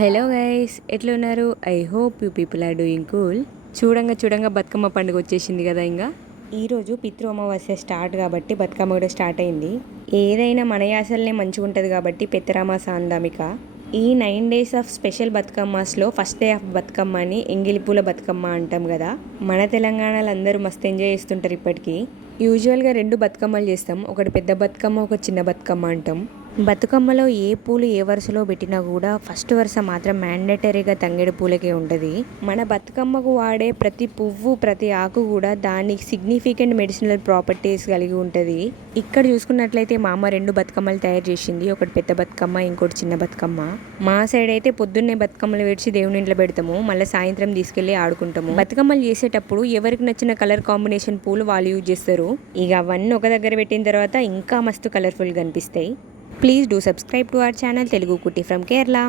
Hello guys, ఎట్లున్నారు? I hope you people are doing cool. చూడంగా బతుకమ్మ పండుగ వచ్చేసింది కదా. ఇంకా ఈరోజు పితృ అమావాస్య స్టార్ట్ కాబట్టి బతుకమ్మ కూడా స్టార్ట్ అయింది. ఏదైనా మన యాసలనే మంచిగా ఉంటుంది కాబట్టి పెత్తరామాస అందామిక. ఈ 9 days ఆఫ్ స్పెషల్ బతుకమ్మస్లో ఫస్ట్ డే ఆఫ్ బతుకమ్మ అని ఎంగిలిపూల బతుకమ్మ అంటాం కదా. మన తెలంగాణలో అందరూ మస్తు ఎంజాయ్ చేస్తుంటారు ఇప్పటికీ. యూజువల్గా 2 బతుకమ్మలు చేస్తాం, ఒకటి పెద్ద బతుకమ్మ, ఒక చిన్న బతుకమ్మ అంటాం. బతుకమ్మలో ఏ పూలు ఏ వరుసలో పెట్టినా కూడా ఫస్ట్ వరుస మాత్రం మ్యాండేటరీగా తంగేడు పూలకే ఉంటుంది. మన బతుకమ్మకు వాడే ప్రతి పువ్వు ప్రతి ఆకు కూడా దానికి సిగ్నిఫికెంట్ మెడిసినల్ ప్రాపర్టీస్ కలిగి ఉంటుంది. ఇక్కడ చూసుకున్నట్లయితే మా అమ్మ 2 బతుకమ్మలు తయారు చేసింది, ఒకటి పెద్ద బతుకమ్మ, ఇంకోటి చిన్న బతుకమ్మ. మా సైడ్ అయితే పొద్దున్నే బతుకమ్మలు వేడిచి దేవుని ఇంట్లో పెడతాము, మళ్ళీ సాయంత్రం తీసుకెళ్లి ఆడుకుంటాము. బతుకమ్మలు చేసేటప్పుడు ఎవరికి నచ్చిన కలర్ కాంబినేషన్ పూలు వాళ్ళు యూజ్ చేస్తారు. ఇక అవన్నీ ఒక దగ్గర పెట్టిన తర్వాత ఇంకా మస్తు కలర్ఫుల్గా కనిపిస్తాయి. Please do subscribe to our channel Telugu Kutti from Kerala.